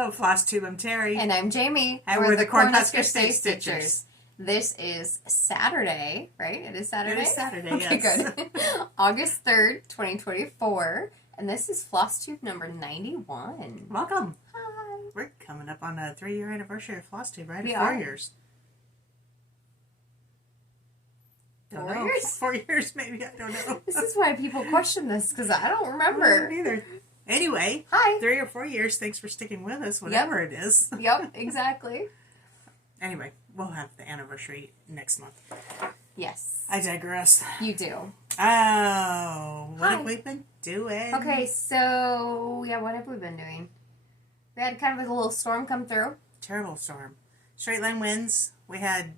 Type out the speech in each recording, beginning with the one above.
Hello, Flosstube. I'm Terry. And I'm Jamie. And we're the Cornhusker Stay Stitchers. This is Saturday, right? It is Saturday? It is Saturday, okay, yes. good. August 3rd, 2024. And this is Flosstube number 91. Welcome. Hi. We're coming up on a 3-year anniversary of Flosstube, right? We 4 are. years. Don't 4 know. years? 4 years, maybe. I don't know. This is why people question this, because I don't I remember. don't either. Anyway, Hi. 3 or 4 years. Thanks for sticking with us, whatever it is. Yep, exactly. Anyway, we'll have the anniversary next month. Yes. I digress. You do. Oh, what Hi. have we been doing? Okay, so, yeah, what have we been doing? We had kind of a little storm come through. Terrible storm. Straight line winds. We had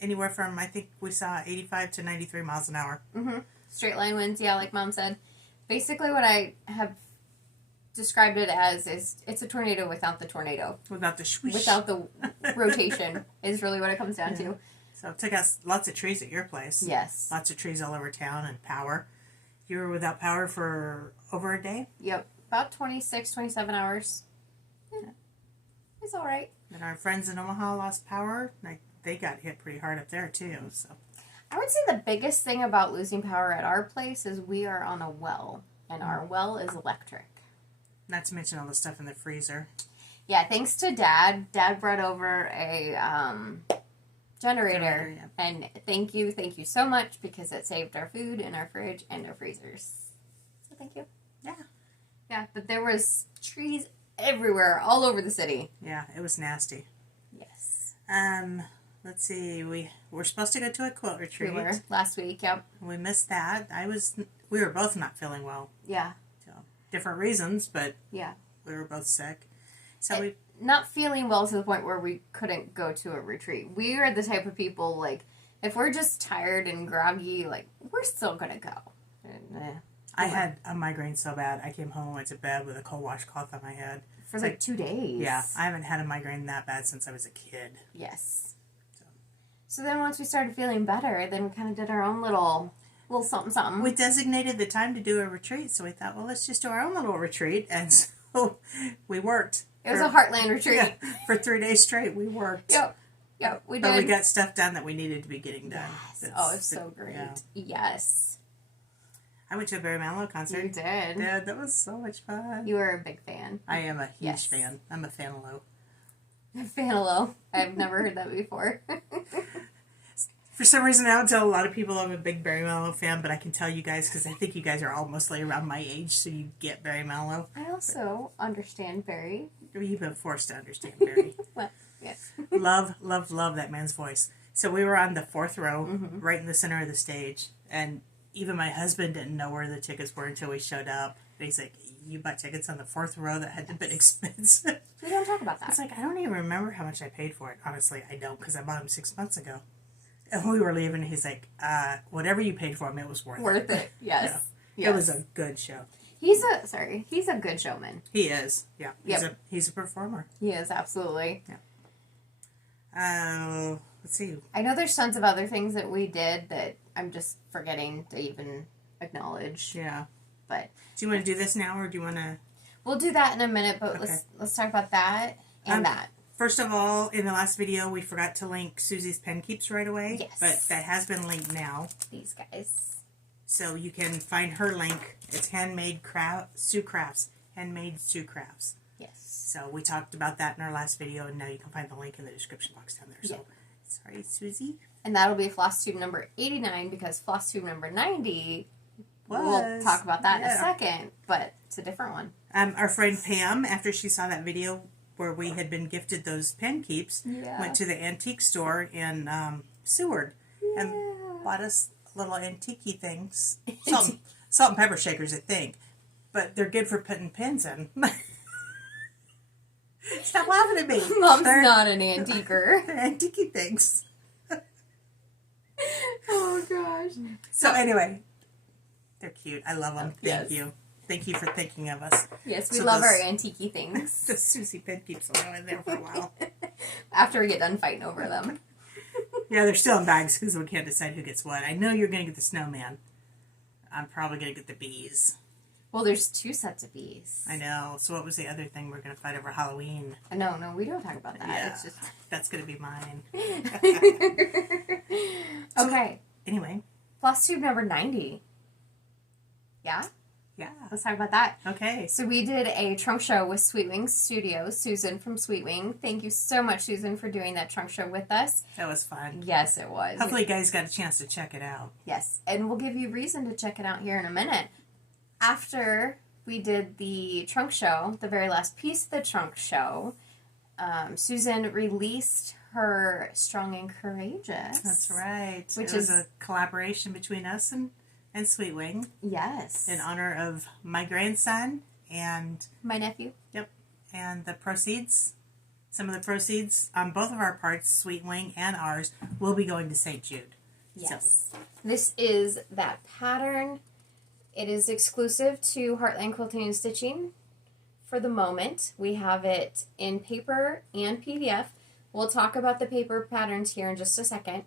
anywhere from, I think we saw 85 to 93 miles an hour. Mm-hmm. Straight line winds, yeah, like Mom said. Basically what I have described it as is it's a tornado without the tornado. Without the swoosh. Without the rotation is really what it comes down to. So it took us lots of trees at your place. Yes. Lots of trees all over town and power. You were without power for over a day? Yep. About 26, 27 hours. Yeah. It's all right. And our friends in Omaha lost power. They got hit pretty hard up there too. So I would say the biggest thing about losing power at our place is we are on a well. And our well is electric. not to mention all the stuff in the freezer. Yeah, thanks to Dad. Dad brought over a generator. Yeah. And thank you so much because it saved our food in our fridge and our freezers. So thank you. Yeah. Yeah, but there was trees everywhere, all over the city. Yeah, it was nasty. Yes. Let's see. We were supposed to go to a quilt retreat. We were last week, yep. We missed that. We were both not feeling well. Yeah. So different reasons, but Yeah. we were both sick. So not feeling well to the point where we couldn't go to a retreat. We are the type of people, like, if we're just tired and groggy, like, we're still gonna go. And, I had a migraine so bad. I came home and went to bed with a cold washcloth on my head. for like 2 days. Yeah, I haven't had a migraine that bad since I was a kid. Yes. So then once we started feeling better, then we kind of did our own little something something. We designated the time to do a retreat, so we thought, well, let's just do our own little retreat. And so we worked. It was a Heartland retreat. Yeah, for 3 days straight, we worked. Yep, we did. But we got stuff done that we needed to be getting done. Yes. Oh, it's so great. Yeah. Yes. I went to a Barry Manilow concert. You did. Yeah, that was so much fun. You were a big fan. I am a huge Yes. fan. I'm a fan-a-lo. Fan-a-lo. I've never heard that before. For some reason, I don't tell a lot of people I'm a big Barry Manilow fan, but I can tell you guys because I think you guys are all mostly around my age, so you get Barry Manilow. I also understand Barry. You've been forced to understand Barry. Well, yes. Love that man's voice. So we were on the 4th row, Mm-hmm. right in the center of the stage, and even my husband didn't know where the tickets were until we showed up. And he's like, you bought tickets on the 4th row? That had to be expensive. We don't talk about that. It's like, I don't even remember how much I paid for it. Honestly, I don't, because I bought them 6 months ago. And when we were leaving, he's like, whatever you paid for them, it was worth it. Worth it. Yes. Yeah. Yes. It was a good show. He's a good showman. He is. Yeah. Yep. He's a performer. He is, absolutely. Let's see. I know there's tons of other things that we did that I'm just forgetting to even acknowledge. Yeah. But Do you want to do this now, or do you want to... we'll do that in a minute, but Okay. let's talk about that and that. First of all, in the last video, we forgot to link Susie's pen keeps right away. Yes. But that has been linked now. These guys. So you can find her link. It's Handmade Sue Crafts. Handmade Sue Crafts. Yes. So we talked about that in our last video, and now you can find the link in the description box down there. So, sorry, Susie. And that'll be Flosstube number 89 because Flosstube number 90, we'll Was. talk about that in a Yeah. second, but it's a different one. Our friend Pam, after she saw that video where we had been gifted those pen keeps, Yeah. went to the antique store in Seward and bought us little antique things. Salt and pepper shakers, I think. But they're good for putting pens in. Stop laughing at me. Mom's They're not an antiquer. antique things. Oh, gosh. So anyway, they're cute. I love them. Thank Yes. you. Thank you for thinking of us. Yes, we So love those- our antique things. The Susie pen keeps will go in there for a while. After we get done fighting over them. Yeah, they're still in bags because we can't decide who gets what. I know you're going to get the snowman. I'm probably going to get the bees. Well, there's 2 sets of bees. I know. So what was the other thing we're going to fight over Halloween? No, we don't talk about that. Yeah, It's just... that's going to be mine. Okay. Anyway. Flosstube number 90. Yeah? Yeah. Let's talk about that. Okay. So we did a trunk show with Sweet Wing Studios. Susan from Sweet Wing. Thank you so much, Susan, for doing that trunk show with us. That was fun. Yes, it was. Hopefully you guys got a chance to check it out. Yes, and we'll give you reason to check it out here in a minute. After we did the trunk show, the very last piece of the trunk show, Susan released her Strong and Courageous. That's right. Which is is a collaboration between us and Sweet Wing. Yes. In honor of my grandson and... my nephew. Yep. And the proceeds, some of the proceeds on both of our parts, Sweet Wing and ours, will be going to St. Jude. Yes. So. This is that pattern. It is exclusive to Heartland Quilting and Stitching for the moment. We have it in paper and PDF. We'll talk about the paper patterns here in just a second.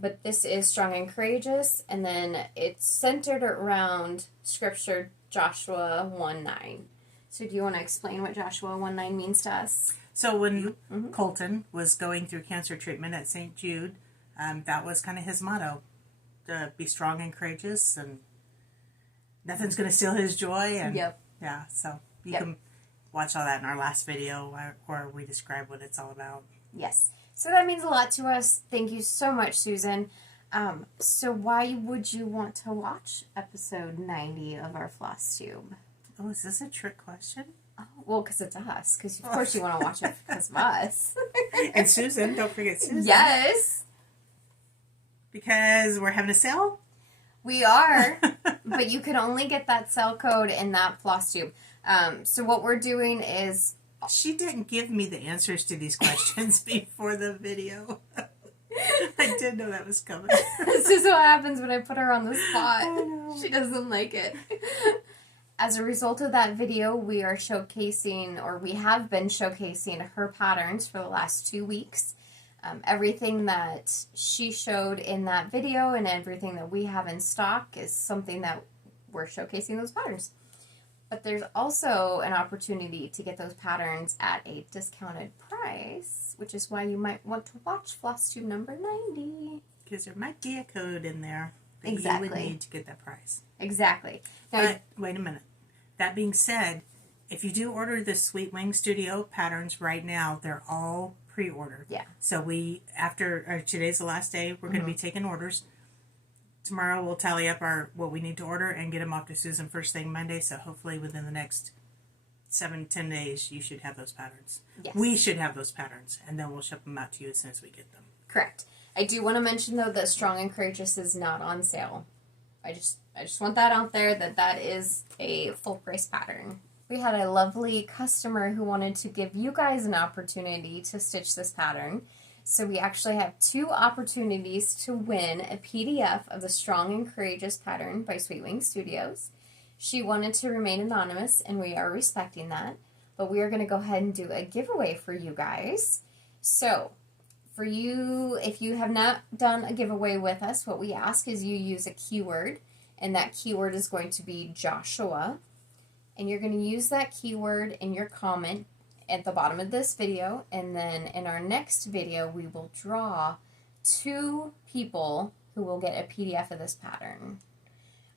But this is Strong and Courageous, and then it's centered around Scripture Joshua 1:9. So do you want to explain what Joshua 1:9 means to us? So when Colton was going through cancer treatment at St. Jude, that was kind of his motto, to be strong and courageous, and nothing's going to steal his joy. And yeah, so you can watch all that in our last video where we describe what it's all about. Yes. So that means a lot to us. Thank you so much, Susan. So why would you want to watch episode 90 of our Flosstube? Oh, is this a trick question? Oh, well, because it's us. Because, of course, you want to watch it because of us. And Susan. Don't forget Susan. Yes. Because we're having a sale? We are. But you can only get that sale code in that Flosstube. So what we're doing is... She didn't give me the answers to these questions before the video. I did know that was coming. This is what happens when I put her on the spot. She doesn't like it. As a result of that video, we are showcasing, or we have been showcasing her patterns for the last 2 weeks. Everything that she showed in that video and everything that we have in stock is something that we're showcasing those patterns. But there's also an opportunity to get those patterns at a discounted price, which is why you might want to watch Flosstube number 90. Because there might be a code in there that Exactly. you would need to get that price. Exactly. Now, But wait a minute. That being said, if you do order the Sweet Wing Studio patterns right now, they're all pre-ordered. Yeah. So today's the last day. We're going to be taking orders. Tomorrow we'll tally up what we need to order and get them off to Susan first thing Monday. So hopefully within the next 7-10 days, you should have those patterns. Yes. We should have those patterns, and then we'll ship them out to you as soon as we get them. correct. I do want to mention, though, that Strong and Courageous is not on sale. I just want that out there, that is a full price pattern. We had a lovely customer who wanted to give you guys an opportunity to stitch this pattern. So we actually have 2 opportunities to win a PDF of the Strong and Courageous pattern by Sweet Wing Studios. She wanted to remain anonymous, and we are respecting that. But we are going to go ahead and do a giveaway for you guys. So, for you, if you have not done a giveaway with us, what we ask is you use a keyword, and that keyword is going to be Joshua. And you're going to use that keyword in your comment at the bottom of this video, and then in our next video we will draw 2 people who will get a PDF of this pattern.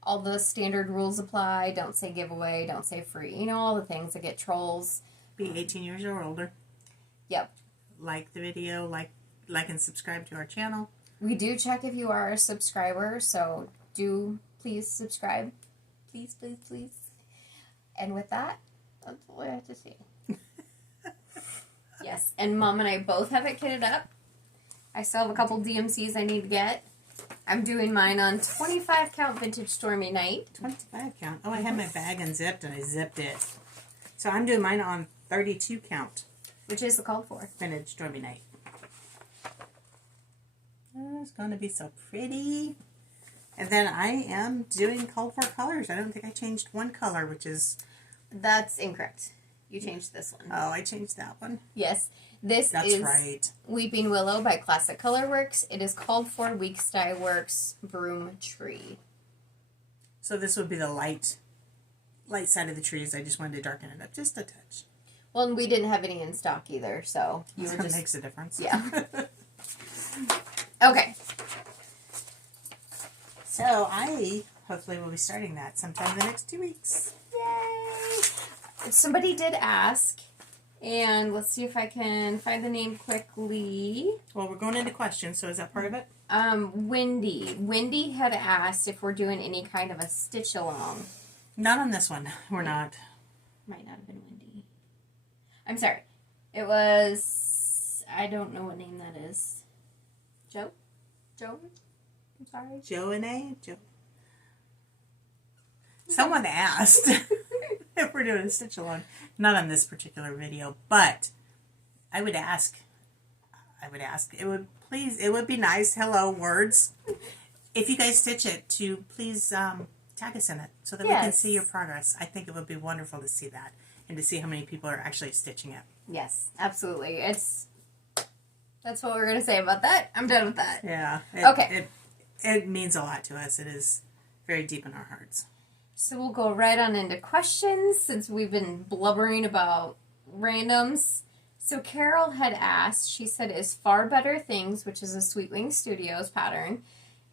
All the standard rules apply. Don't say giveaway, don't say free, all the things that get trolls. Be 18 years or older. Yep. Like the video, like and subscribe to our channel. We do check if you are a subscriber, so do please subscribe. Please, please, please. And with that, that's all I have to say. Yes, and Mom and I both have it kitted up. I still have a couple DMCs I need to get. I'm doing mine on 25 count vintage Stormy Night. 25 count. Oh, I had my bag unzipped and I zipped it. So I'm doing mine on 32 count. Which is the called for. Vintage Stormy Night. Oh, it's going to be so pretty. And then I am doing called for colors. I don't think I changed one color, which is... That's incorrect. You changed this one. Oh, I changed that one. Yes. That's right. Weeping Willow by Classic Colorworks. It is called for Weeks Dye Works Broom Tree. So this would be the light light side of the trees. I just wanted to darken it up just a touch. Well, and we didn't have any in stock either, so you were That just... makes a difference. Yeah. Okay. So I hopefully will be starting that sometime in the next 2 weeks. Yay! Somebody did ask, and let's see if I can find the name quickly. Well, we're going into questions, so is that part of it? Wendy. Wendy had asked if we're doing any kind of a stitch along. Not on this one. We're not. Might not have been Wendy. I'm sorry. It was... I don't know what name that is. Joe? Joe? I'm sorry. Joe and A? Joe. Someone asked if we're doing a stitch along. Not on this particular video, but I would ask. It would be nice, hello, words. If you guys stitch it, to please tag us in it so that we can see your progress. I think it would be wonderful to see that and to see how many people are actually stitching it. Yes, absolutely. That's what we're going to say about that. I'm done with that. Yeah. Okay. It means a lot to us. It is very deep in our hearts. So we'll go right on into questions since we've been blubbering about randoms. So Carol had asked, she said, is Far Better Things, which is a Sweet Wing Studios pattern,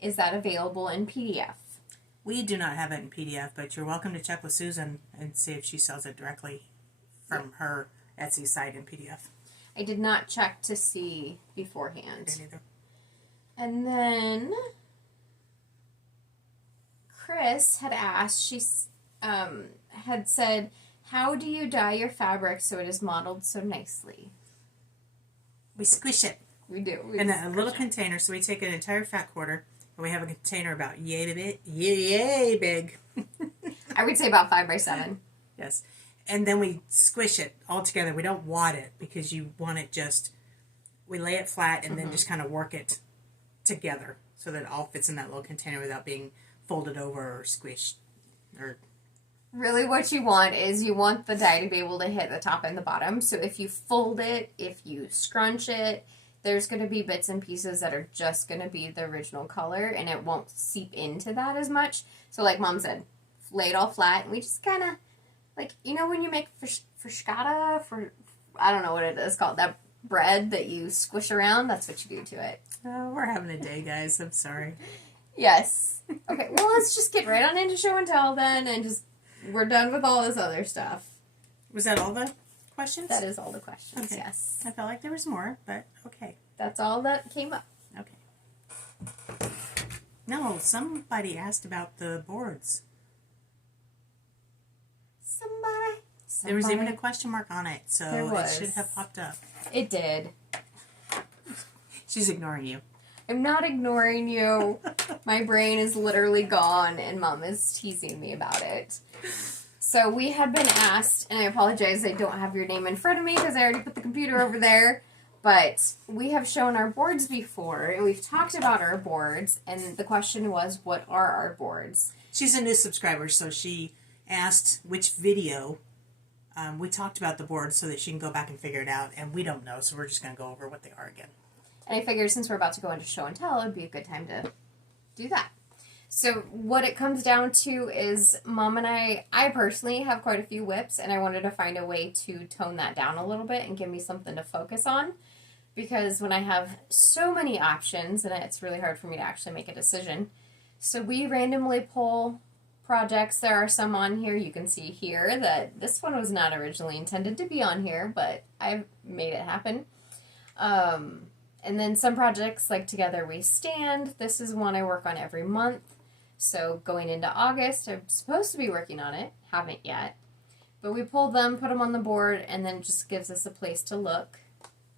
is that available in PDF? We do not have it in PDF, but you're welcome to check with Susan and see if she sells it directly from her Etsy site in PDF. I did not check to see beforehand. I didn't either. And then Chris had asked, she had said, how do you dye your fabric so it is modeled so nicely? We squish it. We do. In a little container, so we take an entire fat quarter, and we have a container about yay big. I would say about 5 by 7. Yes. And then we squish it all together. We don't wad it because you want it we lay it flat and then just kind of work it together so that it all fits in that little container without being folded over or squished. Really what you want is you want the dye to be able to hit the top and the bottom. So if you fold it, if you scrunch it, there's going to be bits and pieces that are just going to be the original color and it won't seep into that as much. So like Mom said, lay it all flat and we just kind of, like, you know when you make fruscata, I don't know what it is called, that bread that you squish around, that's what you do to it. Oh, we're having a day, guys. I'm sorry. Yes. Okay, well, let's just get right on into show and tell then and just, we're done with all this other stuff. Was that all the questions? That is all the questions, okay. Yes. I felt like there was more, but okay. That's all that came up. Okay. No, somebody asked about the boards. Somebody. There was even a question mark on it, so There it should have popped up. It did. She's ignoring you. I'm not ignoring you. My brain is literally gone, and Mom is teasing me about it. So we had been asked, and I apologize I don't have your name in front of me because I already put the computer over there, but we have shown our boards before, and we've talked about our boards, and the question was, what are our boards? She's a new subscriber, so she asked which video we talked about the boards so that she can go back and figure it out, and we don't know, so we're just going to go over what they are again. And I figured since we're about to go into show and tell, it would be a good time to do that. So what it comes down to is Mom and I personally have quite a few whips, and I wanted to find a way to tone that down a little bit and give me something to focus on. Because when I have so many options, and it's really hard for me to actually make a decision. So we randomly pull projects. There are some on here. You can see here that this one was not originally intended to be on here, but I've made it happen. And then some projects like Together We Stand. This is one I work on every month. So going into August, I'm supposed to be working on it. Haven't yet. But we pull them, put them on the board, and then it just gives us a place to look.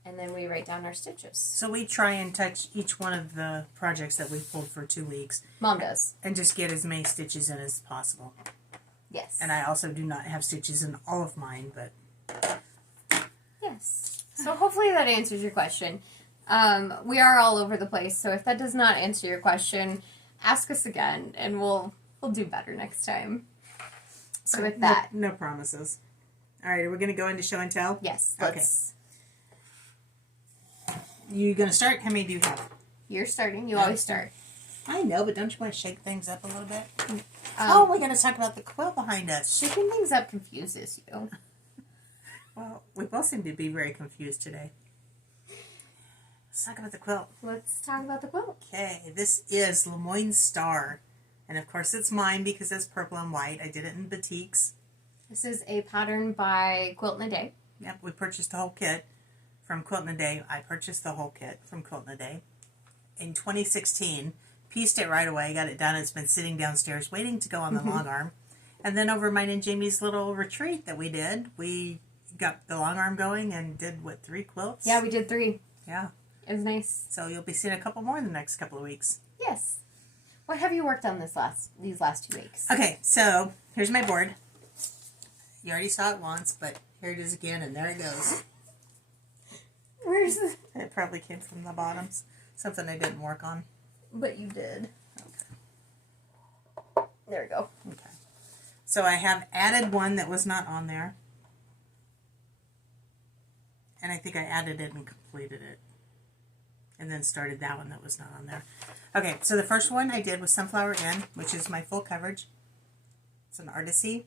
And then we write down our stitches. So we try and touch each one of the projects that we pulled for 2 weeks. Mom does. And just get as many stitches in as possible. Yes. And I also do not have stitches in all of mine, but... Yes. So hopefully that answers your question. We are all over the place, so if that does not answer your question, ask us again, and we'll do better next time. So with that... No promises. All right, are we going to go into show and tell? Yes. Let's. Okay. You going to start? How many do you have? You're starting. You always start. I know, but don't you want to shake things up a little bit? Um, we're going to talk about the quilt behind us. Shaking things up confuses you. Well, we both seem to be very confused today. Let's talk about the quilt. Let's talk about the quilt. Okay, this is Lemoyne Star. And of course it's mine because it's purple and white. I did it in batiks. This is a pattern by Quilt in a Day. Yep, we purchased the whole kit from Quilt in a Day. I purchased the whole kit from Quilt in a Day in 2016. Pieced it right away, got it done. It's been sitting downstairs waiting to go on the long arm. And then over mine and Jamie's little retreat that we did, we got the long arm going and did, 3 quilts? Yeah, we did 3. Yeah. It was nice. So you'll be seeing a couple more in the next couple of weeks. Yes. What have you worked on these last 2 weeks? Okay, so here's my board. You already saw it once, but here it is again, and there it goes. Where's the... It probably came from the bottoms. Something I didn't work on. But you did. Okay. There we go. Okay. So I have added one that was not on there. And I think I added it and completed it. And then started that one that was not on there. Okay, so the first one I did was Sunflower Inn, which is my full coverage. It's an Artisy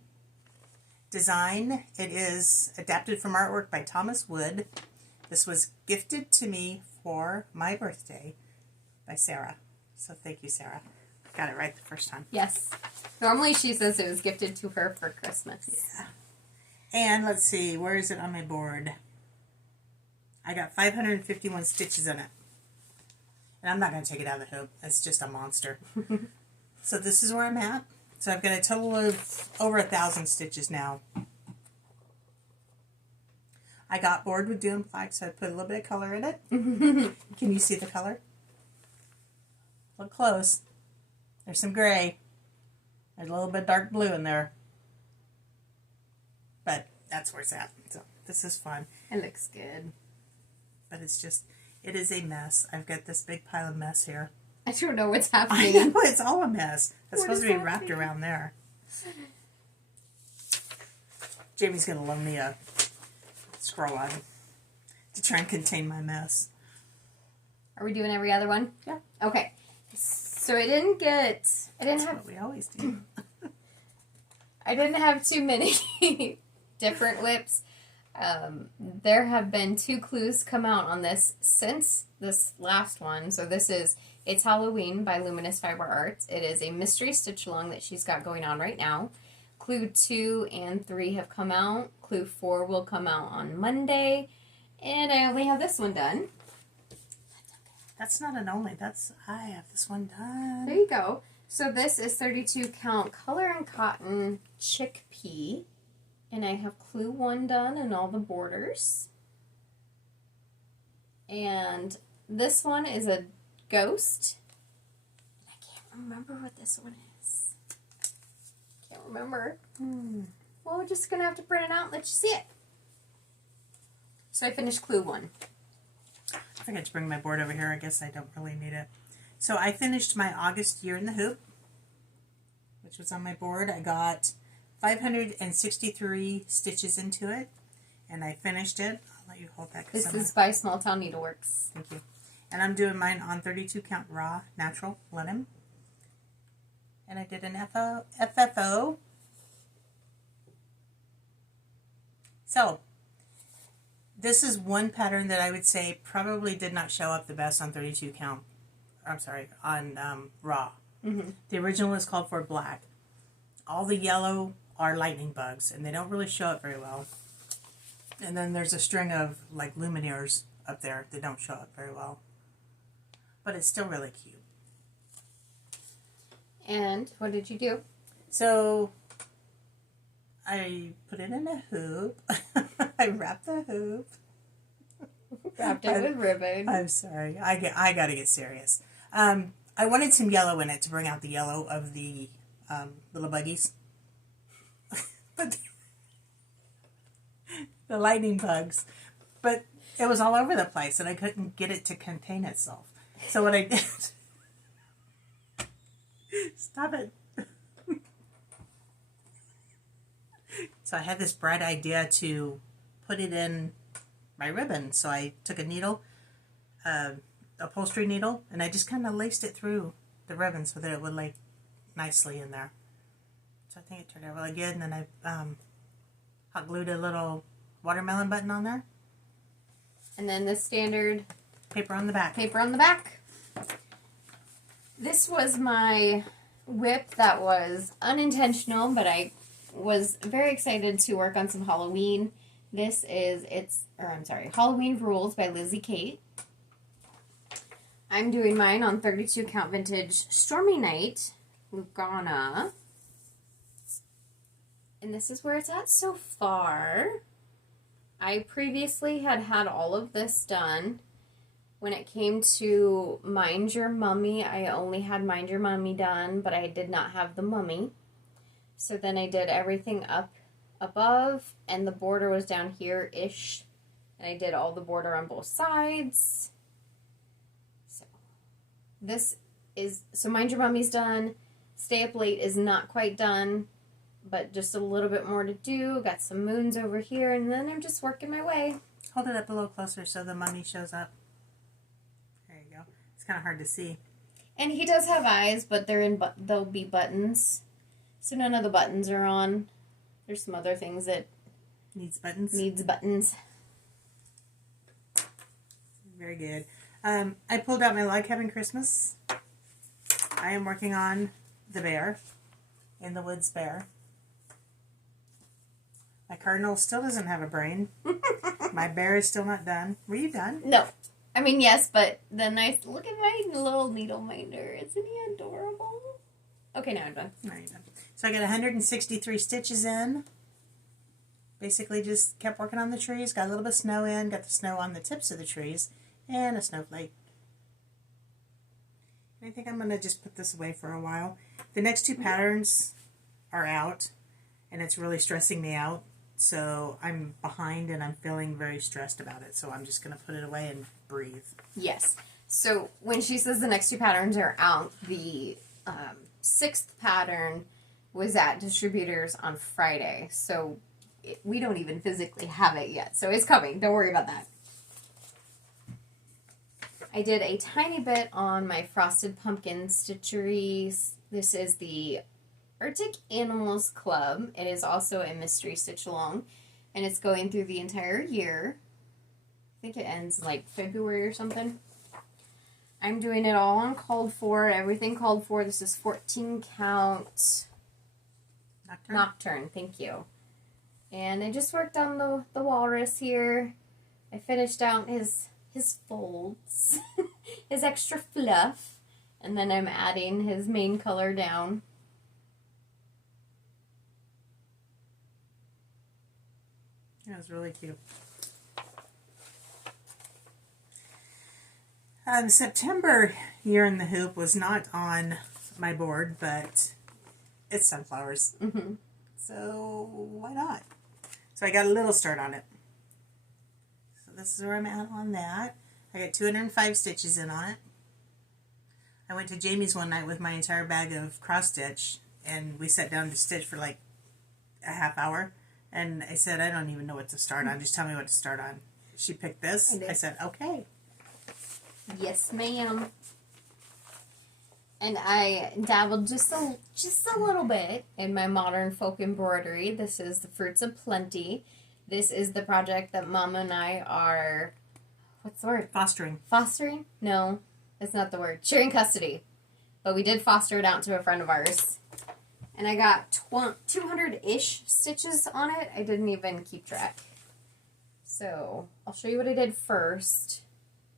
design. It is adapted from artwork by Thomas Wood. This was gifted to me for my birthday by Sarah. So thank you, Sarah. Got it right the first time. Yes. Normally she says it was gifted to her for Christmas. Yeah. And let's see, where is it on my board? I got 551 stitches in it. And I'm not going to take it out of the hoop. It's just a monster. So this is where I'm at. So I've got a total of over 1,000 stitches now. I got bored with doing black, so I put a little bit of color in it. Can you see the color? Look close. There's some gray. There's a little bit of dark blue in there. But that's where it's at. So this is fun. It looks good. But it's just, it is a mess. I've got this big pile of mess here. I don't know what's I happening. know, it's all a mess. It's What supposed is to be happening? wrapped around there. Jamie's going to loan me a scroll line to try and contain my mess. Are we doing every other one? Yeah. Okay. So I didn't That's have what we always do. I didn't have too many different whips. There have been 2 clues come out on this since this last one. So this is It's Halloween by Luminous Fiber Arts. It is a mystery stitch along that she's got going on right now. Clue 2 and 3 have come out. Clue 4 will come out on Monday. And I only have this one done. That's not an only. I have this one done. There you go. So this is 32 count color and cotton chickpea. And I have clue 1 done and all the borders. And this one is a ghost. I can't remember what this one is. Can't remember. Well, we're just going to have to print it out and let you see it. So I finished clue 1. I forgot to bring my board over here. I guess I don't really need it. So I finished my August year in the hoop, which was on my board. I got 563 stitches into it, and I finished it. I'll let you hold that. This is by Small Town Needleworks. Thank you. And I'm doing mine on 32 count raw natural linen. And I did an FFO. So, this is one pattern that I would say probably did not show up the best on 32 count. I'm sorry, on raw. Mm-hmm. The original is called for black. All the yellow are lightning bugs, and they don't really show up very well. And then there's a string of like luminaires up there that don't show up very well. But it's still really cute. And what did you do? So I put it in a hoop. I wrapped the hoop. Wrapped it with ribbon. I'm sorry. I got to get serious. I wanted some yellow in it to bring out the yellow of the little buggies. But the lightning bugs. But it was all over the place, and I couldn't get it to contain itself. So what I did... Stop it. So I had this bright idea to put it in my ribbon. So I took a needle, upholstery needle, and I just kind of laced it through the ribbon so that it would lay nicely in there. So I think it turned out really good. And then I hot glued a little watermelon button on there. And then the standard paper on the back. Paper on the back. This was my whip that was unintentional, but I was very excited to work on some Halloween. This is Halloween Rules by Lizzie Kate. I'm doing mine on 32 count vintage Stormy Night Lugana. And this is where it's at so far. I previously had all of this done. When it came to Mind Your Mummy, I only had Mind Your Mummy done, but I did not have the mummy. So then I did everything up above, and the border was down here-ish. And I did all the border on both sides. So Mind Your Mummy's done. Stay Up Late is not quite done, but just a little bit more to do. Got some moons over here, and then I'm just working my way. Hold it up a little closer so the mummy shows up. There you go. It's kind of hard to see. And he does have eyes, but they'll be buttons. So none of the buttons are on. There's some other things that needs buttons. Very good. I pulled out my Log Cabin Christmas. I am working on the bear, in the woods bear. My cardinal still doesn't have a brain. My bear is still not done. Were you done? No. I mean, yes, but the nice, look at my little needle minder. Isn't he adorable? Okay, now I'm done. Now you're done. So I got 163 stitches in. Basically just kept working on the trees. Got a little bit of snow in. Got the snow on the tips of the trees. And a snowflake. I think I'm going to just put this away for a while. The next two patterns are out. And it's really stressing me out. So I'm behind and I'm feeling very stressed about it. So I'm just going to put it away and breathe. Yes. So when she says the next two patterns are out, the sixth pattern was at distributors on Friday. So we don't even physically have it yet. So it's coming. Don't worry about that. I did a tiny bit on my Frosted Pumpkin stitcheries. This is the Arctic Animals Club. It is also a mystery stitch along, and it's going through the entire year. I think it ends like February or something. I'm doing it all on called for, everything called for. This is 14 count Nocturne, thank you. And I just worked on the walrus here. I finished out his folds, his extra fluff, and then I'm adding his main color down. That was really cute. September Year in the Hoop was not on my board, but it's sunflowers. Mm-hmm. So why not? So I got a little start on it. So this is where I'm at on that. I got 205 stitches in on it. I went to Jamie's one night with my entire bag of cross stitch, and we sat down to stitch for like a half hour. And I said, I don't even know what to start on. Just tell me what to start on. She picked this. I said, okay. Yes, ma'am. And I dabbled just a little bit in my modern folk embroidery. This is the Fruits of Plenty. This is the project that Mama and I are, what's the word? Fostering. Fostering? No, that's not the word. Sharing custody. But we did foster it out to a friend of ours. And I got 200-ish stitches on it. I didn't even keep track. So I'll show you what I did first.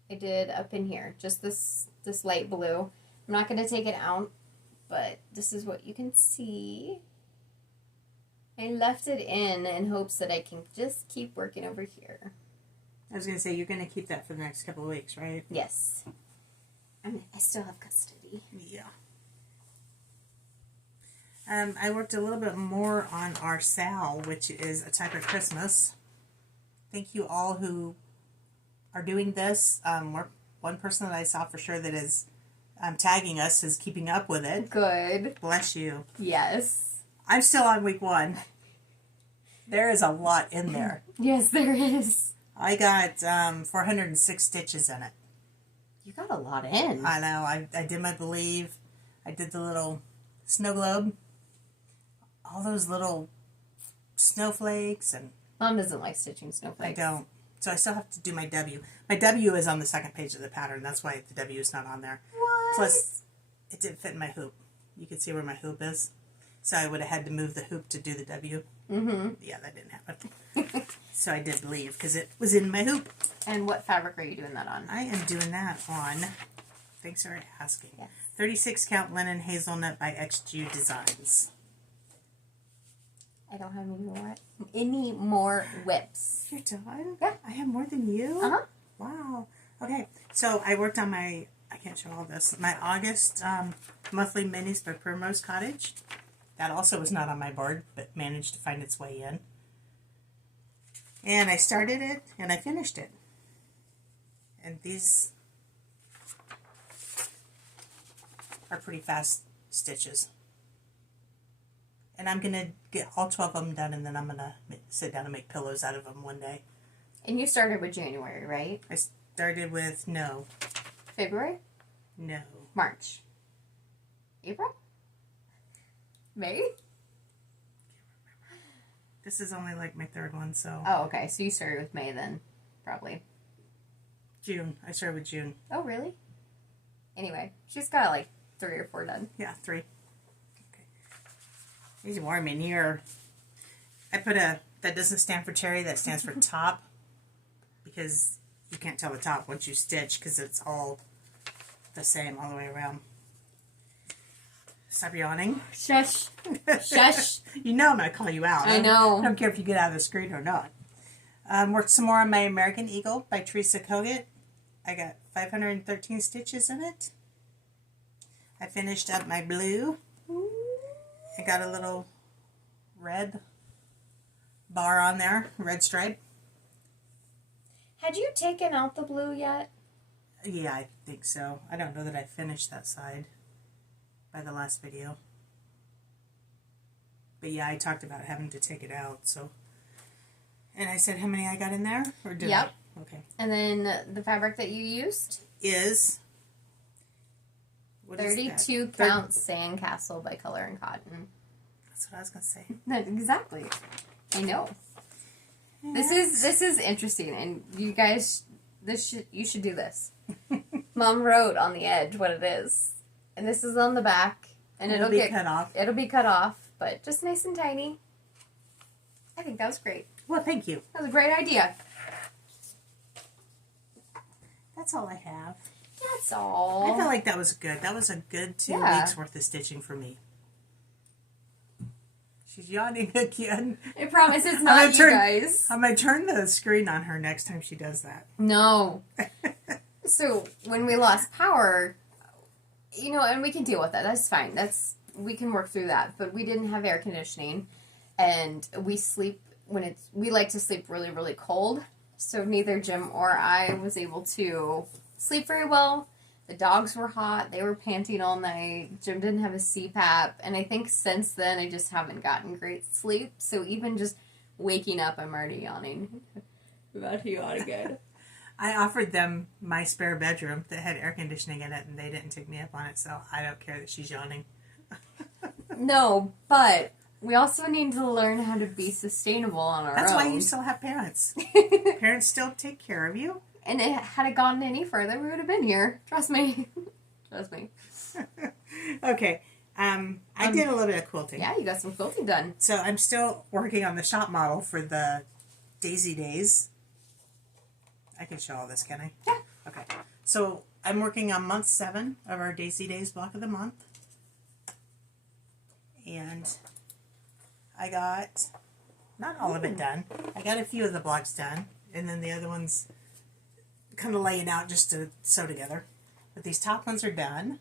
I did up in here, just this light blue. I'm not going to take it out, but this is what you can see. I left it in hopes that I can just keep working over here. I was going to say, you're going to keep that for the next couple of weeks, right? Yes. I still have custody. Yeah. I worked a little bit more on our Sal, which is a type of Christmas. Thank you all who are doing this. One person that I saw for sure that is tagging us is keeping up with it. Good. Bless you. Yes. I'm still on week 1. There is a lot in there. Yes, there is. I got 406 stitches in it. You got a lot in. I know. I did my believe. I did the little snow globe. All those little snowflakes and... Mom doesn't like stitching snowflakes. I don't. So I still have to do my W. My W is on the second page of the pattern. That's why the W is not on there. What? Plus, it didn't fit in my hoop. You can see where my hoop is. So I would have had to move the hoop to do the W. Mm-hmm. Yeah, that didn't happen. So I did leave because it was in my hoop. And what fabric are you doing that on? I am doing that on, thanks for asking, Yes. 36 count linen hazelnut by XG Designs. I don't have any more whips. You're done? Yeah. I have more than you? Uh-huh. Wow. Okay, so I worked on my, I can't show all this, my August monthly minis by Primrose Cottage. That also was not on my board, but managed to find its way in. And I started it, and I finished it. And these are pretty fast stitches. And I'm going to get all 12 of them done, and then I'm going to sit down and make pillows out of them one day. And you started with January, right? I started with, no. February? No. March? April? May? This is only like my third one, so. Oh, okay. So you started with May then, probably. June. I started with June. Oh, really? Anyway, she's got like 3 or 4 done. Yeah, 3. Okay. It's warm in here. I put a, that doesn't stand for cherry, that stands for top. Because you can't tell the top once you stitch because it's all the same all the way around. Stop yawning. Shush. Shush. You know I'm going to call you out. I know. I don't care if you get out of the screen or not. Worked some more on my American Eagle by Teresa Kogut. I got 513 stitches in it. I finished up my blue. I got a little red bar on there, red stripe. Had you taken out the blue yet? Yeah, I think so. I don't know that I finished that side by the last video. But yeah, I talked about having to take it out, so. And I said how many I got in there? Or did Yep. I? Okay. And then the fabric that you used? Is. What is 32 that? count Sandcastle by Color and Cotton. That's what I was going to say. Exactly. I know. This is interesting, and you guys, you should do this. Mom wrote on the edge what it is, and this is on the back, and it'll be cut off. It'll be cut off, but just nice and tiny. I think that was great. Well, thank you. That was a great idea. That's all I have. That's all. I feel like that was good. That was a good 2 weeks worth of stitching for me. She's yawning again. I promise it's not you guys. I'm going to turn the screen on her next time she does that. No. So, when we lost power, you know, and we can deal with that. That's fine. We can work through that. But we didn't have air conditioning. And we like to sleep really, really cold. So, neither Jim or I was able to sleep very well. The dogs were hot. They were panting all night. Jim didn't have a CPAP. And I think since then, I just haven't gotten great sleep. So even just waking up, I'm already yawning. I'm about to yawn again. I offered them my spare bedroom that had air conditioning in it, and they didn't take me up on it. So I don't care that she's yawning. No, but we also need to learn how to be sustainable on our own. That's why you still have parents. Parents still take care of you. And had it gone any further, we would have been here. Trust me. Trust me. Okay. I did a little bit of quilting. Yeah, you got some quilting done. So I'm still working on the shop model for the Daisy Days. I can show all this, can I? Yeah. Okay. So I'm working on month 7 of our Daisy Days block of the month. And I got not all of it done. I got a few of the blocks done. And then the other ones kind of laying out just to sew together. But these top ones are done.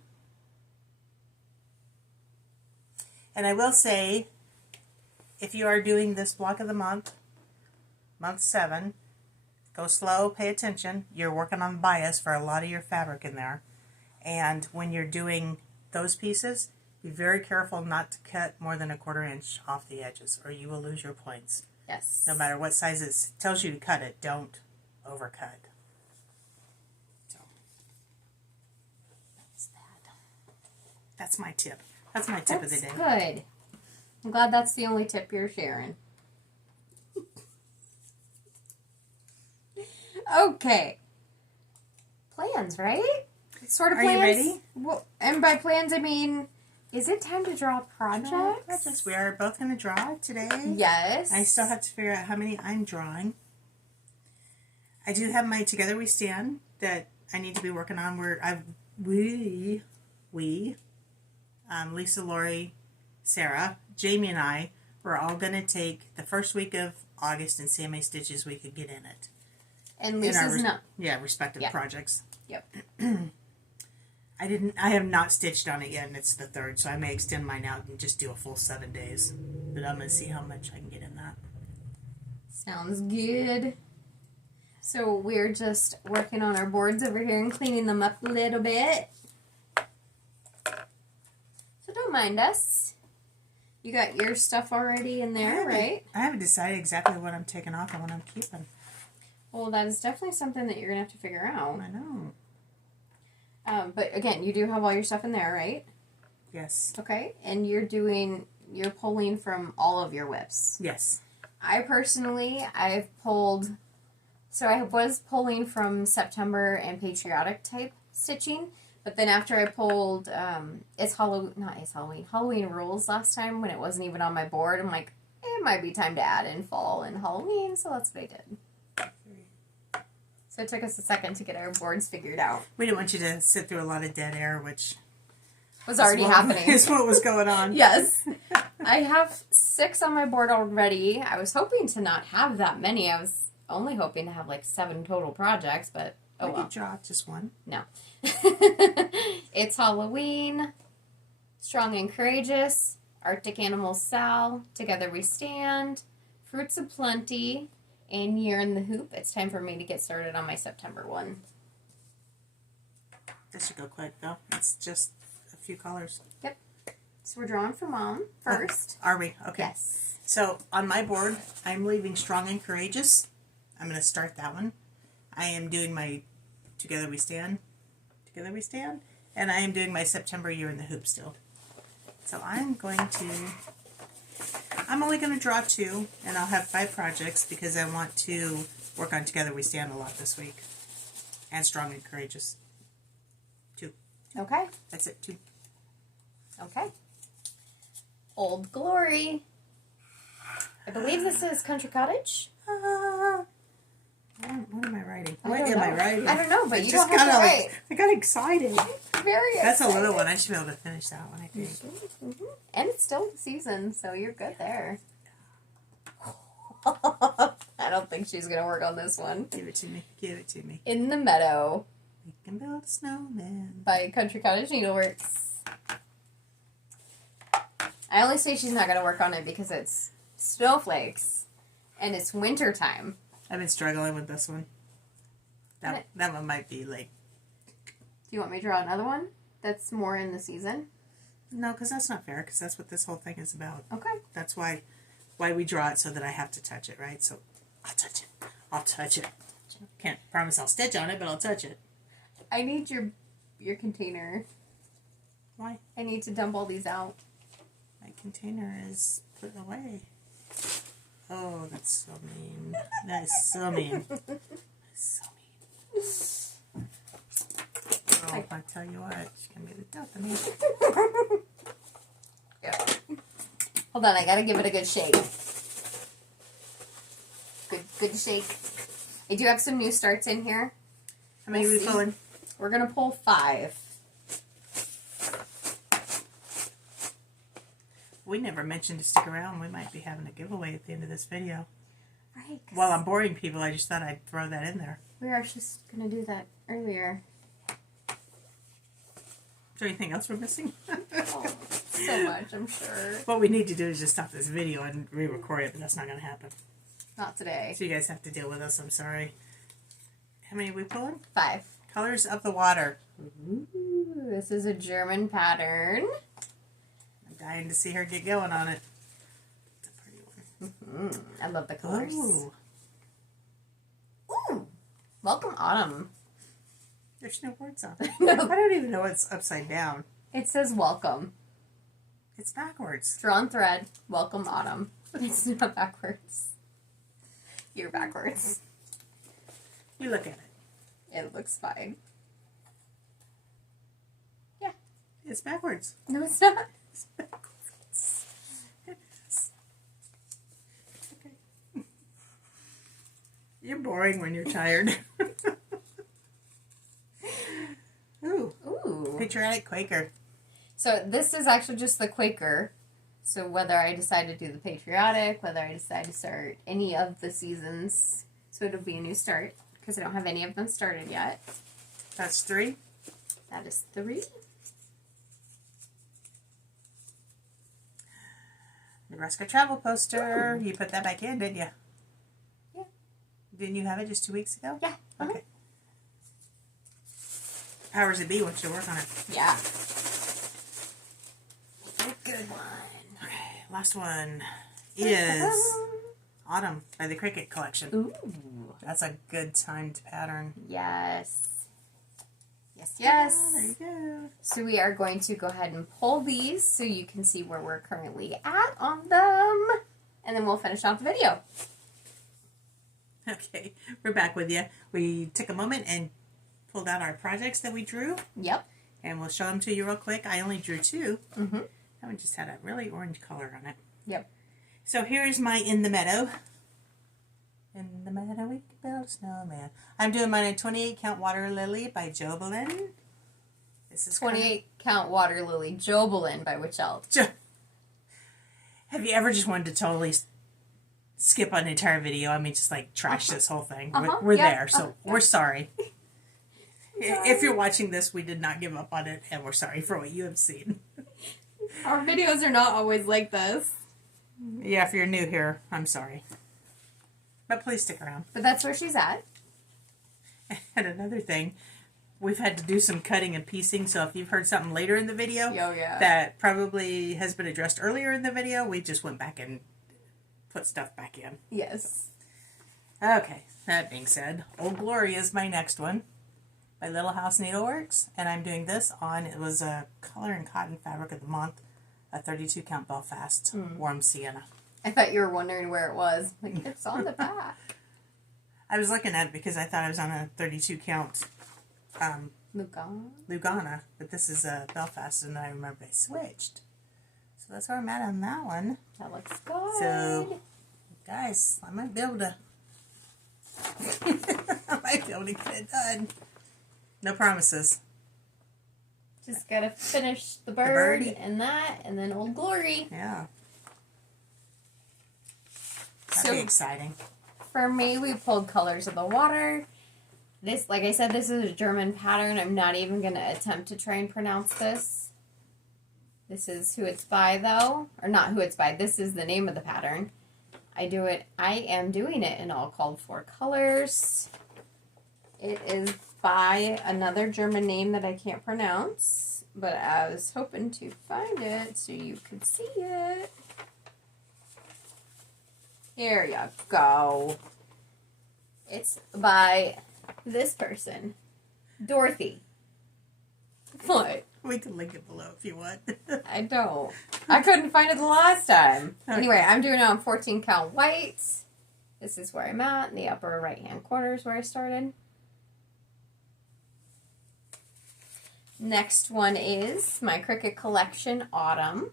And I will say, if you are doing this block of the month, month 7, go slow, pay attention. You're working on bias for a lot of your fabric in there. And when you're doing those pieces, be very careful not to cut more than 1/4 inch off the edges, or you will lose your points. Yes. No matter what size it tells you to cut it, don't overcut. That's my tip. That's my tip of the day. Good. I'm glad that's the only tip you're sharing. Okay. Plans, right? Sort of Are plans. you ready? Well, and by plans, I mean, is it time to draw projects? We are both going to draw today. Yes. I still have to figure out how many I'm drawing. I do have my Together We Stand that I need to be working on. Lisa, Lori, Sarah, Jamie, and I, we're all going to take the first week of August and see how many stitches we could get in it. And Lisa's not. Yeah, respective projects. Yep. I have not stitched on it yet, and it's the 3rd, so I may extend mine out and just do a full 7 days. But I'm going to see how much I can get in that. Sounds good. So we're just working on our boards over here and cleaning them up a little bit. So don't mind us. You got your stuff already in there, right? I haven't decided exactly what I'm taking off and what I'm keeping. Well, that is definitely something that you're going to have to figure out. I know. But again, you do have all your stuff in there, right? Yes. Okay. And you're pulling from all of your whips. Yes. I personally, I was pulling from September and patriotic type stitching, but then after I pulled Halloween rules last time when it wasn't even on my board, I'm like, it might be time to add in fall and Halloween, so that's what I did. So it took us a second to get our boards figured out. We didn't want you to sit through a lot of dead air, which was already happening. Is what was going on. Yes. I have 6 on my board already. I was hoping to not have that many. I was only hoping to have like 7 total projects, but oh well. You draw just one? No. It's Halloween, Strong and Courageous, Arctic Animals Sal, Together We Stand, Fruits of Plenty, and Year in the Hoop. It's time for me to get started on my September one. This should go quick, though. It's just a few colors. Yep. So we're drawing for Mom first. Oh, are we? Okay. Yes. So on my board, I'm leaving Strong and Courageous. I'm going to start that one. I am doing my Together We Stand. And I am doing my September Year in the Hoop still. So I'm only going to draw 2, and I'll have 5 projects because I want to work on Together We Stand a lot this week. And Strong and Courageous. 2. Okay. That's it, 2. Okay. Old Glory. I believe this is Country Cottage. What am I writing? I What am I writing? I don't know, but you just don't have to write. I got excited. Very excited. That's a little one. I should be able to finish that one, I think. Mm-hmm. And it's still the season, so you're good there. I don't think she's going to work on this one. Give it to me. Give it to me. In the Meadow. We can build a snowman. By Country Cottage Needleworks. I only say she's not going to work on it because it's snowflakes and it's winter time. I've been struggling with this one. That one might be like... Do you want me to draw another one that's more in the season? No, because that's not fair, because that's what this whole thing is about. Okay. That's why we draw it, so that I have to touch it, right? So, I'll touch it. I'll touch it. Can't promise I'll stitch on it, but I'll touch it. I need your container. Why? I need to dump all these out. My container is put away. Oh, that's so mean. That is so mean. That's so mean. Oh, I tell you what, she's going to be the death of me. Yep. Hold on, I gotta give it a good shake. Good shake. I do have some new starts in here. How many are we pulling? We're gonna pull 5. We never mentioned to stick around. We might be having a giveaway at the end of this video. Right. While I'm boring people, I just thought I'd throw that in there. We were actually gonna do that earlier. Is there anything else we're missing? Oh, so much, I'm sure. What we need to do is just stop this video and re-record it, but that's not going to happen. Not today. So you guys have to deal with us. I'm sorry. How many are we pulling? 5. Colors of the Water. Ooh, this is a German pattern. I'm dying to see her get going on it. It's a pretty one. I love the colors. Ooh. Ooh. Welcome autumn. There's no words on No. I don't even know what's upside down. It says welcome. It's backwards. Drawn thread, welcome autumn. It's not backwards. You're backwards. You look at it. It looks fine. It's backwards. No, it's not. It's backwards. It is. Okay. You're boring when you're tired. Ooh. Ooh. Patriotic Quaker. So this is actually just the Quaker. So whether I decide to do the Patriotic, whether I decide to start any of the seasons, so it'll be a new start because I don't have any of them started yet. That's 3. That is 3. Nebraska travel poster. Ooh. You put that back in, didn't you? Yeah. Didn't you have it just 2 weeks ago? Yeah. Okay. Powers that be wants you to work on it. Yeah. Good one. Okay, last one is Autumn by the Cricket Collection. Ooh. That's a good timed pattern. Yes. Yes, yes. There you go. So we are going to go ahead and pull these so you can see where we're currently at on them. And then we'll finish off the video. Okay, we're back with you. We took a moment and pulled out our projects that we drew. Yep. And we'll show them to you real quick. I only drew 2. Mm-hmm. That one just had a really orange color on it. Yep. So here's my In the Meadow. In the meadow we can build a snowman. I'm doing mine in 28 Count Water Lily by Jobelin. This is 28 Count Water Lily, Jobelin by which else? Have you ever just wanted to totally skip an entire video? I mean, just like trash this whole thing. We're there, so we're sorry. If you're watching this, we did not give up on it, and we're sorry for what you have seen. Our videos are not always like this. Yeah, if you're new here, I'm sorry. But please stick around. But that's where she's at. And another thing, we've had to do some cutting and piecing, so if you've heard something later in the video that probably has been addressed earlier in the video, we just went back and put stuff back in. Yes. Okay, that being said, Old Glory is my next one by Little House Needleworks, and I'm doing this on, it was a Color and Cotton Fabric of the Month, a 32 Count Belfast Warm Sienna. I thought you were wondering where it was. Like, it's on the back. I was looking at it because I thought I was on a 32 count Lugana, but this is a Belfast, and I remember I switched. So that's where I'm at on that one. That looks good. So, guys, I might be able to get it done. No promises. Just gotta finish the bird and that, and then Old Glory. Yeah. That'd be exciting. For me, we pulled Colors of the Water. This, like I said, this is a German pattern. I'm not even going to attempt to try and pronounce this. This is who it's by, though. Or not who it's by. This is the name of the pattern. I am doing it in all called for colors. It is by another German name that I can't pronounce. But I was hoping to find it so you could see it. Here you go. It's by this person, Dorothy. What? We can link it below if you want. I don't. I couldn't find it the last time. Okay. Anyway, I'm doing it on 14 count white. This is where I'm at. In the upper right hand corner is where I started. Next one is my Cricut Collection Autumn.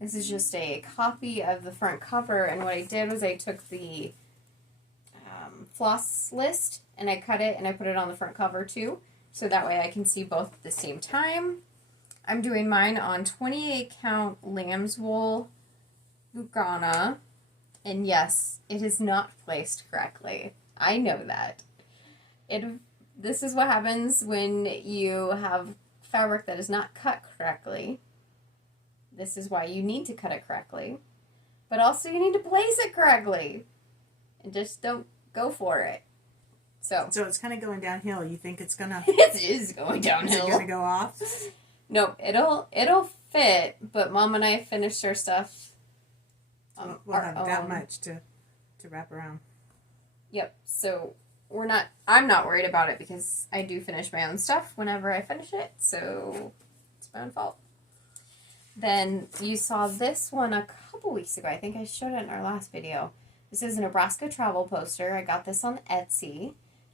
This is just a copy of the front cover, and what I did was I took the floss list, and I cut it, and I put it on the front cover, too, so that way I can see both at the same time. I'm doing mine on 28 count lamb's wool Lugana, and yes, it is not placed correctly. I know that. This is what happens when you have fabric that is not cut correctly. This is why you need to cut it correctly. But also you need to place it correctly. And just don't go for it. So it's kind of going downhill. You think it's going to... It is going downhill. Is it going to go off? Nope. It'll fit, but Mom and I finished our stuff on we'll have that much to wrap around. Yep. So I'm not worried about it because I do finish my own stuff whenever I finish it. So It's my own fault. Then you saw this one a couple weeks ago. I think I showed it in our last video. This is a Nebraska travel poster. I got this on Etsy.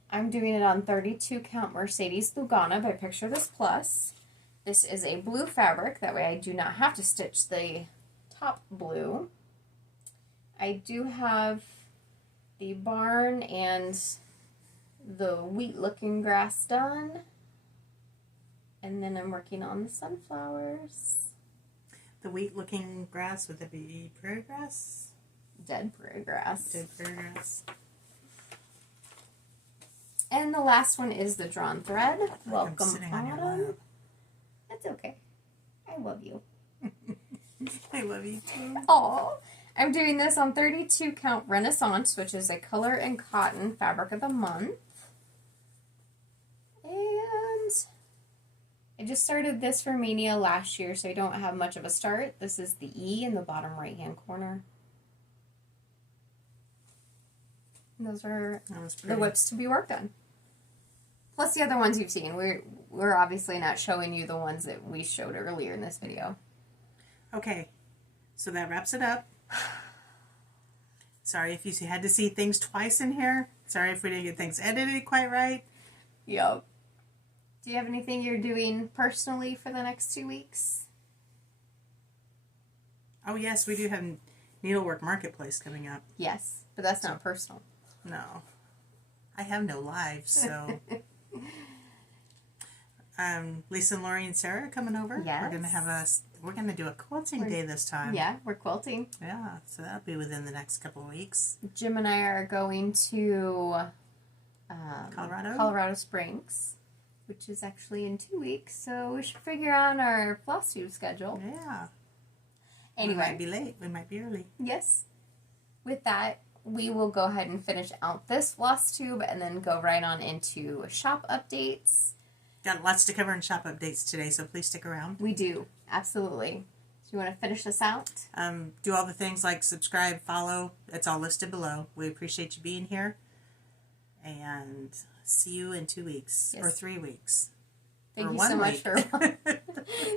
I'm doing it on 32 count Mercedes Lugana by Picture This Plus. This is a blue fabric. That way I do not have to stitch the top blue. I do have the barn and the wheat looking grass done. And then I'm working on the sunflowers. The wheat looking grass, would that be prairie grass? Dead prairie grass. Dead prairie grass. And the last one is the drawn thread. Welcome, sitting on your Autumn. lap. That's okay. I love you. I love you too. Aw. I'm doing this on 32 count Renaissance, which is a color and cotton fabric of the month. And I just started this for Mania last year, so I don't have much of a start. This is the E in the bottom right hand corner. And those are the whips to be worked on. Plus the other ones you've seen. We're obviously not showing you the ones that we showed earlier in this video. Okay, so that wraps it up. Sorry if you had to see things twice in here. Sorry if we didn't get things edited quite right. Yep. Do you have anything you're doing personally for the next 2 weeks? Oh yes, we do have Needlework Marketplace coming up. Yes, but that's not personal. No. I have no lives, so... Lisa and Lori and Sarah are coming over. Yes. We're gonna do a quilting day this time. Yeah, we're quilting. Yeah, so that'll be within the next couple of weeks. Jim and I are going to Colorado Springs, which is actually in 2 weeks. So we should figure out our Flosstube schedule. Yeah. Anyway, We might be late. We might be early. Yes. With that, we will go ahead and finish out this Flosstube and then go right on into shop updates. Got lots to cover in shop updates today, so please stick around. We do. Absolutely. Do you want to finish this out? Do all the things like subscribe, follow. It's all listed below. We appreciate you being here. And see you in 2 weeks. Yes. Or 3 weeks. Thank or you 1 so much week. for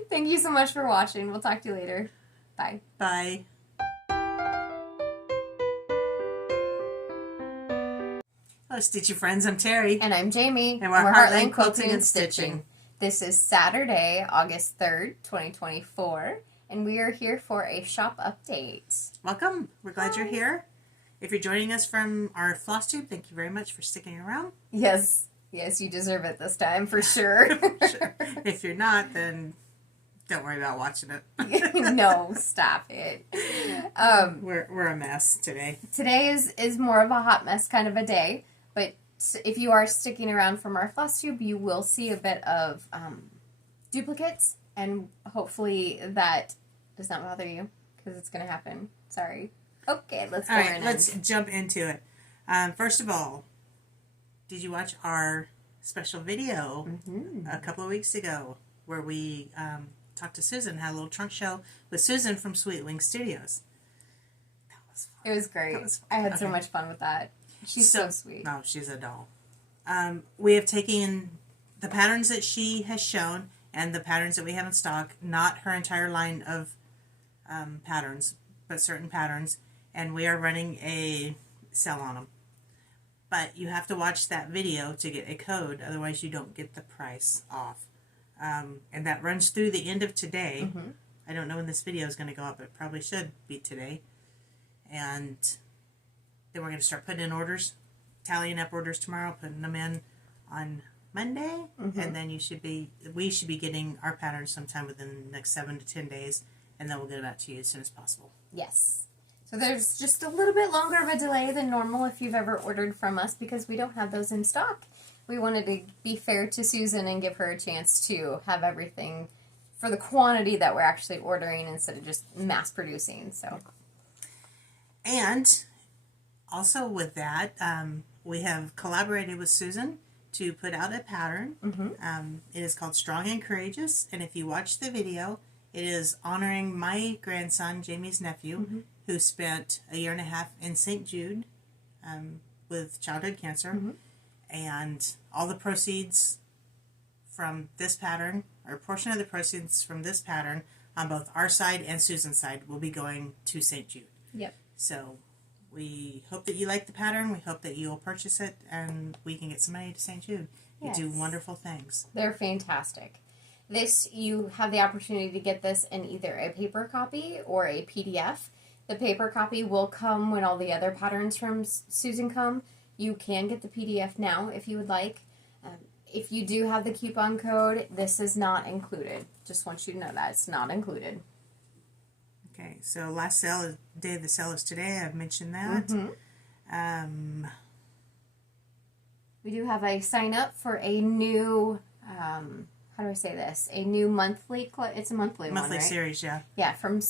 Thank you so much for watching. We'll talk to you later. Bye. Bye. Hello, Stitchy friends. I'm Terry. And I'm Jamie. And we're Heartland Quilting and Stitching. This is Saturday, August 3rd, 2024. And we are here for a shop update. Welcome. We're glad you're here. If you're joining us from our Flosstube, thank you very much for sticking around. Yes. Yes, you deserve it this time, for sure. Sure. If you're not, then don't worry about watching it. No, stop it. We're a mess today. Today is more of a hot mess kind of a day, but if you are sticking around from our Flosstube, you will see a bit of duplicates, and hopefully that does not bother you, because it's going to happen. Sorry. Okay, let's go All right, in. let's jump into it. First of all, did you watch our special video a couple of weeks ago where we talked to Susan, had a little trunk show with Susan from Sweet Wing Studios? That was fun. It was great. I had so much fun with that. She's so sweet. No, she's a doll. We have taken the patterns that she has shown and the patterns that we have in stock, not her entire line of patterns, but certain patterns, and we are running a sale on them. But you have to watch that video to get a code, otherwise you don't get the price off. And that runs through the end of today. I don't know when this video is going to go up. It probably should be today. And then we're going to start putting in orders, tallying up orders tomorrow, putting them in on Monday, and then we should be getting our patterns sometime within the next 7 to 10 days, and then we'll get them out to you as soon as possible. Yes. So there's just a little bit longer of a delay than normal if you've ever ordered from us, because we don't have those in stock. We wanted to be fair to Susan and give her a chance to have everything for the quantity that we're actually ordering instead of just mass producing. So, and also with that, we have collaborated with Susan to put out a pattern. It is called Strong and Courageous, and if you watch the video, it is honoring my grandson, Jamie's nephew, who spent a year and a half in St. Jude with childhood cancer. And all the proceeds from this pattern or a portion of the proceeds from this pattern on both our side and Susan's side will be going to St. Jude. Yep. So we hope that you like the pattern. We hope that you'll purchase it and we can get some money to St. Jude. You do wonderful things. They're fantastic. This, you have the opportunity to get this in either a paper copy or a PDF. The paper copy will come when all the other patterns from Susan come. You can get the PDF now if you would like. If you do have the coupon code, this is not included. Just want you to know that it's not included. Okay, so last day of the sale is today. I've mentioned that. We do have a sign up for a new, how do I say this? A new monthly, it's a monthly one, right? Series, yeah. Yeah, from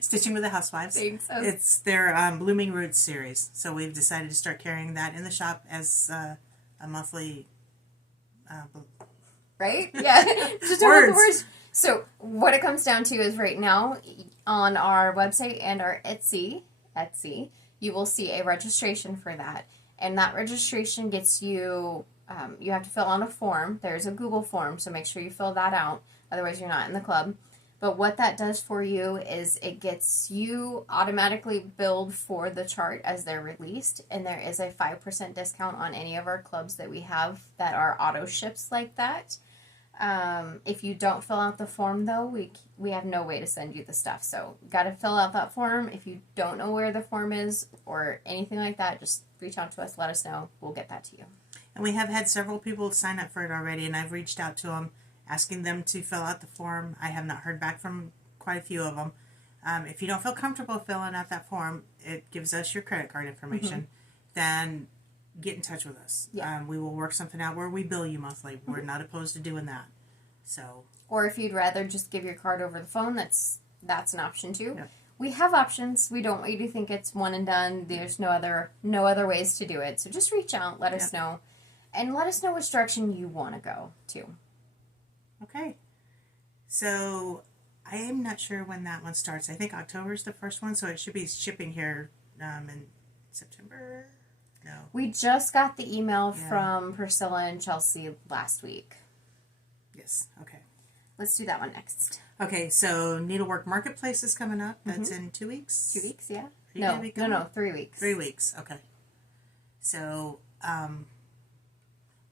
Stitching with the Housewives. Thanks. It's their Blooming Roots series. So we've decided to start carrying that in the shop as a monthly... right? Yeah. Just words. The words. So what it comes down to is right now on our website and our Etsy, you will see a registration for that. And that registration gets you, you have to fill out a form. There's a Google form, so make sure you fill that out. Otherwise, you're not in the club. But what that does for you is it gets you automatically billed for the chart as they're released. And there is a 5% discount on any of our clubs that we have that are auto ships like that. If you don't fill out the form, though, we have no way to send you the stuff. So, got to fill out that form. If you don't know where the form is or anything like that, just reach out to us. Let us know. We'll get that to you. And we have had several people sign up for it already, and I've reached out to them, asking them to fill out the form. I have not heard back from quite a few of them. If you don't feel comfortable filling out that form, it gives us your credit card information. Then get in touch with us. Yeah. We will work something out where we bill you monthly. We're not opposed to doing that. So. Or if you'd rather just give your card over the phone, that's an option too. Yeah. We have options. We don't want you to think it's one and done. There's no other ways to do it. So just reach out, let us know, and let us know which direction you want to go too. Okay. So I am not sure when that one starts. I think October is the first one, so it should be shipping here in September. No. We just got the email from Priscilla and Chelsea last week. Yes. Okay. Let's do that one next. Okay, so Needlework Marketplace is coming up. That's in 2 weeks. 2 weeks, yeah. No, 3 weeks. 3 weeks. Okay. So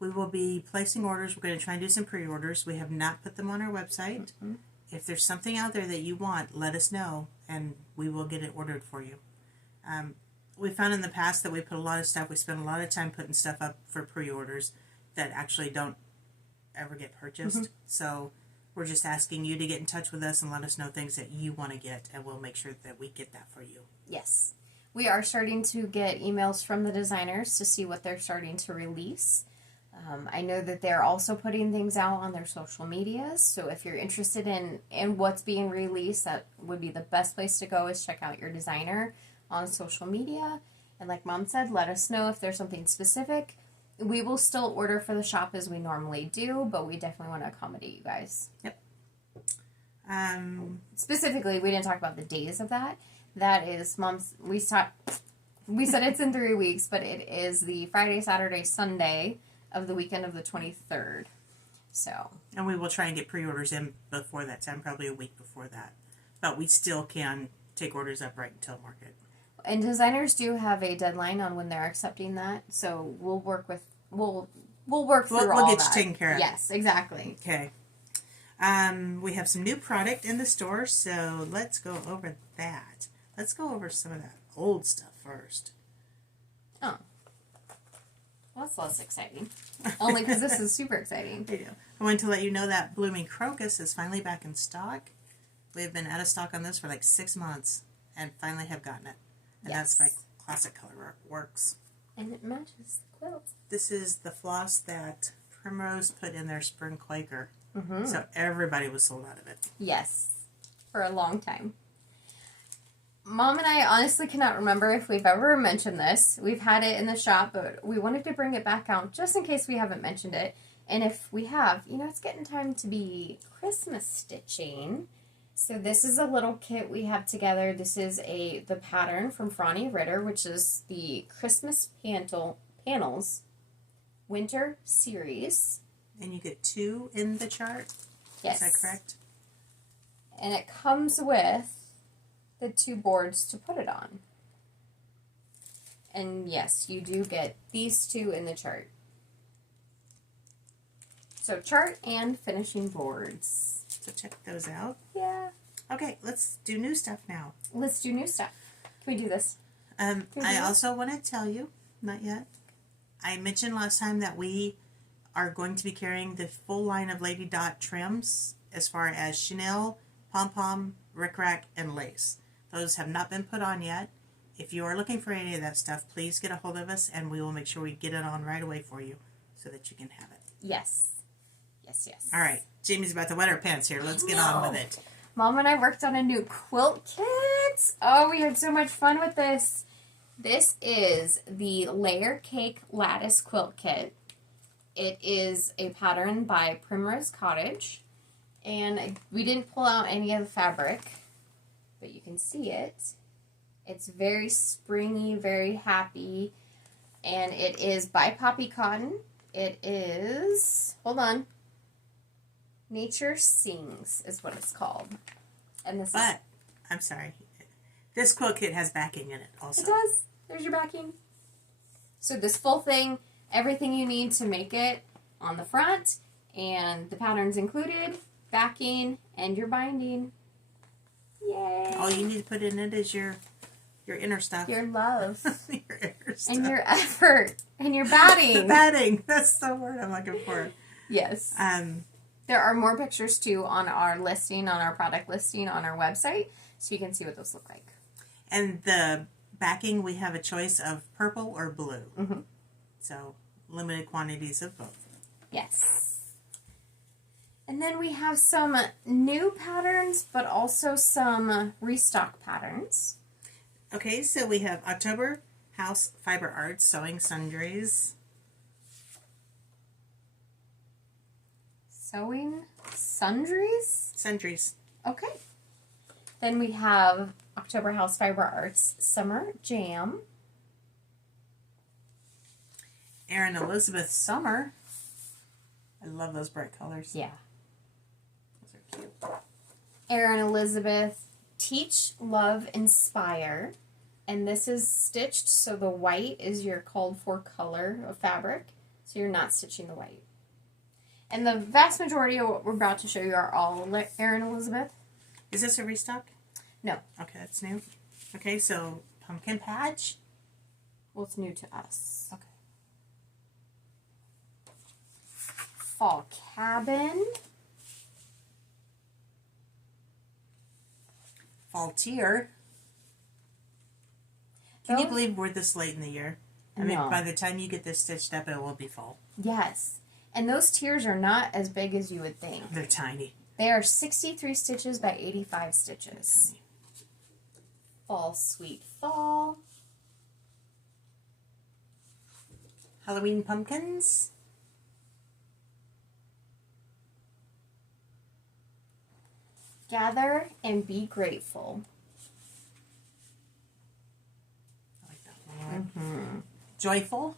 we will be placing orders. We're going to try and do some pre-orders. We have not put them on our website. If there's something out there that you want, let us know, and we will get it ordered for you. We found in the past that we put a lot of stuff, we spend a lot of time putting stuff up for pre-orders that actually don't ever get purchased. So we're just asking you to get in touch with us and let us know things that you want to get, and we'll make sure that we get that for you. Yes. We are starting to get emails from the designers to see what they're starting to release. I know that they're also putting things out on their social medias, so if you're interested in what's being released, that would be the best place to go is check out your designer on social media. And like Mom said, let us know if there's something specific. We will still order for the shop as we normally do, but we definitely want to accommodate you guys. Yep. Specifically, we didn't talk about the days of that. That is, we said it's in 3 weeks, but it is the Friday, Saturday, Sunday of the weekend of the 23rd. So. And we will try and get pre-orders in before that time, probably a week before that. But we still can take orders up right until market. And designers do have a deadline on when they're accepting that, so we'll work through all that. We'll get you taken care of. Yes, exactly. Okay. We have some new product in the store, so let's go over that. Let's go over some of that old stuff first. Oh. Well, that's less exciting. Only because this is super exciting. I know. I wanted to let you know that Blooming Crocus is finally back in stock. We have been out of stock on this for like 6 months, and finally have gotten it. And that's by Classic Color Works. And it matches the quilt. This is the floss that Primrose put in their Spring Quaker. So everybody was sold out of it. Yes. For a long time. Mom and I honestly cannot remember if we've ever mentioned this. We've had it in the shop, but we wanted to bring it back out just in case we haven't mentioned it. And if we have, it's getting time to be Christmas stitching. So this is a little kit we have together. This is the pattern from Franny Ritter, which is the Christmas Panels Winter Series. And you get 2 in the chart? Yes. Is that correct? And it comes with the 2 boards to put it on. And yes, you do get these 2 in the chart. So chart and finishing boards. So check those out. Yeah. Okay, let's do new stuff now. Let's do new stuff. Can we do this? I also want to tell you, not yet, I mentioned last time that we are going to be carrying the full line of Lady Dot trims as far as chenille, pom-pom, rickrack, and lace. Those have not been put on yet. If you are looking for any of that stuff, please get a hold of us and we will make sure we get it on right away for you so that you can have it. Yes. Yes, yes. All right, Jamie's about to wet her pants here. Let's get on with it. Mom and I worked on a new quilt kit. Oh, we had so much fun with this. This is the Layer Cake Lattice Quilt Kit. It is a pattern by Primrose Cottage. And we didn't pull out any of the fabric, but you can see it. It's very springy, very happy. And it is by Poppy Cotton. It is, hold on, Nature Sings is what it's called. And this But, I'm sorry, this quilt kit has backing in it also. It does. There's your backing. So this full thing, everything you need to make it on the front, and the patterns included, backing, and your binding. Yay! All you need to put in it is your inner stuff. Your love. Your inner stuff. And your effort. And your batting. The batting. That's the word I'm looking for. Yes. There are more pictures, too, on our listing, on our product listing on our website, so you can see what those look like. And the backing, we have a choice of purple or blue. Mm-hmm. So, limited quantities of both. Yes. And then we have some new patterns, but also some restock patterns. Okay, so we have October House Fiber Arts Sewing Sundries. Sewing sundries? Sundries. Okay. Then we have October House Fiber Arts Summer Jam. Erin Elizabeth Summer. I love those bright colors. Yeah. Those are cute. Erin Elizabeth Teach, Love, Inspire. And this is stitched, so the white is your called for color of fabric. So you're not stitching the white. And the vast majority of what we're about to show you are all Erin Elizabeth. Is this a restock? No. Okay, that's new. Okay, so Pumpkin Patch. Well, it's new to us. Okay. Fall Cabin. Fall Tier. Can you believe we're this late in the year? I mean, No. by the time you get this stitched up, it will be fall. Yes. And those tiers are not as big as you would think. They're tiny. They are 63 stitches by 85 stitches. Tiny. Fall Sweet Fall. Halloween Pumpkins. Gather and Be Grateful. I like that one. Mm-hmm. Joyful.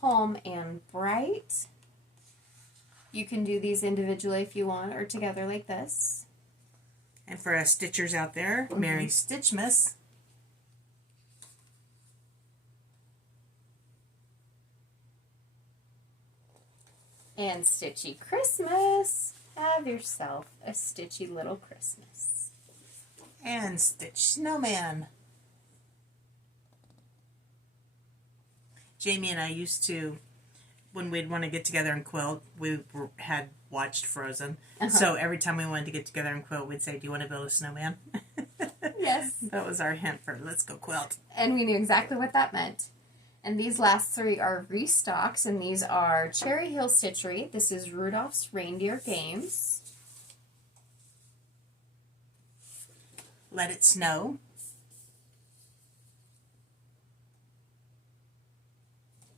Calm and Bright. You can do these individually if you want, or together like this. And for us stitchers out there, Merry Stitchmas. And Stitchy Christmas. Have yourself a stitchy little Christmas. And Stitch Snowman. Jamie and I used to, when we'd want to get together and quilt, had watched Frozen. So every time we wanted to get together and quilt, we'd say, do you want to build a snowman? Yes. That was our hint for let's go quilt. And we knew exactly what that meant. And these last three are restocks, and these are Cherry Hill Stitchery. This is Rudolph's Reindeer Games. Let It Snow.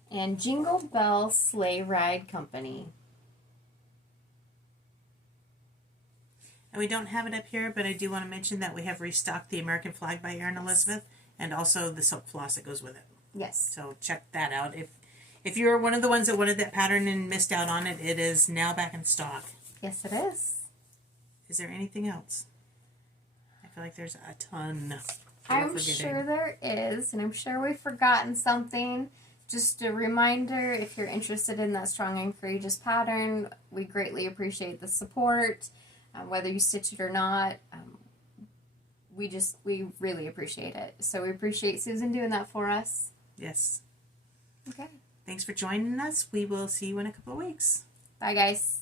And Jingle Bell Sleigh Ride Company. And we don't have it up here, but I do want to mention that we have restocked the American flag by Erin Elizabeth, and also the silk floss that goes with it. Yes. So check that out. If you're one of the ones that wanted that pattern and missed out on it, it is now back in stock. Yes, it is. Is there anything else? I feel like there's a ton. I'm sure there is, and I'm sure we've forgotten something. Just a reminder, if you're interested in that strong and courageous pattern, we greatly appreciate the support, whether you stitch it or not. We really appreciate it. So we appreciate Susan doing that for us. Yes. Okay. Thanks for joining us. We will see you in a couple of weeks. Bye, guys.